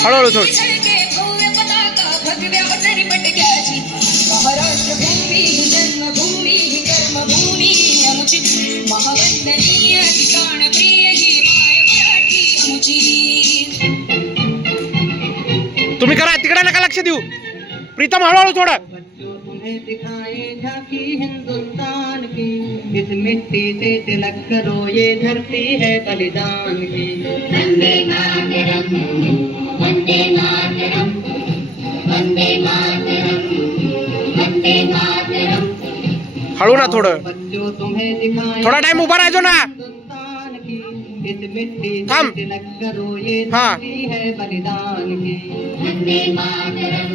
हळूहळू थोड. तुम्ही करा, तिकडे नका लक्ष देऊ. प्रीतम हळूहळू थोडं. हिंदुस्तान की इस मिट्टी से तिलक करो, ये धरती है बलिदान की. वंदे मातरम, वंदे मातरम, वंदे मातरम, वंदे मातरम. हळू ना थोडं. बच्चों तुम्हें दिखाएं थोडा टाइम उभा राहायचो ना. हिंदुस्तान की इस मिट्टी से थांब. तिलक करो, ये हाँ. धरती है बलिदान की. वंदे मातरम,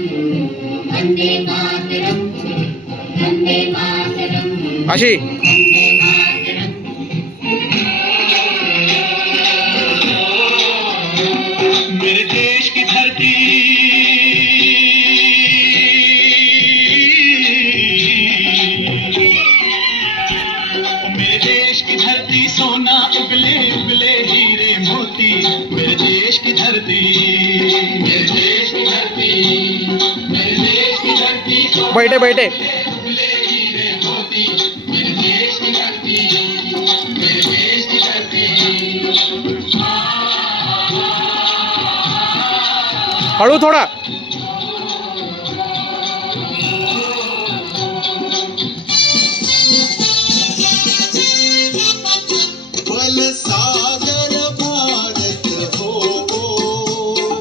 वंदे मातरम, वंदे मातरम, अशी. वंदे मातरम. मेरे देश की धरती, मेरे देश की धरती, सोना उगले उगले हीरे मोती. मेरे देश की धरती, मेरे देश की धरती, मेरे देश की धरती, बैठे बैठे. उगले हीरे मोती. मेरे देश की धरती, मेरे देश की धरती. हळू थोडा. बल सागर भारत हो,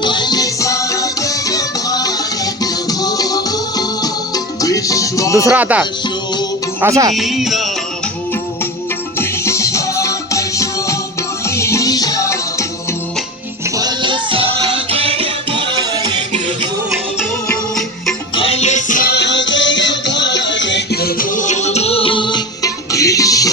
बल सागर भारत हो. दुसरा आता. असा.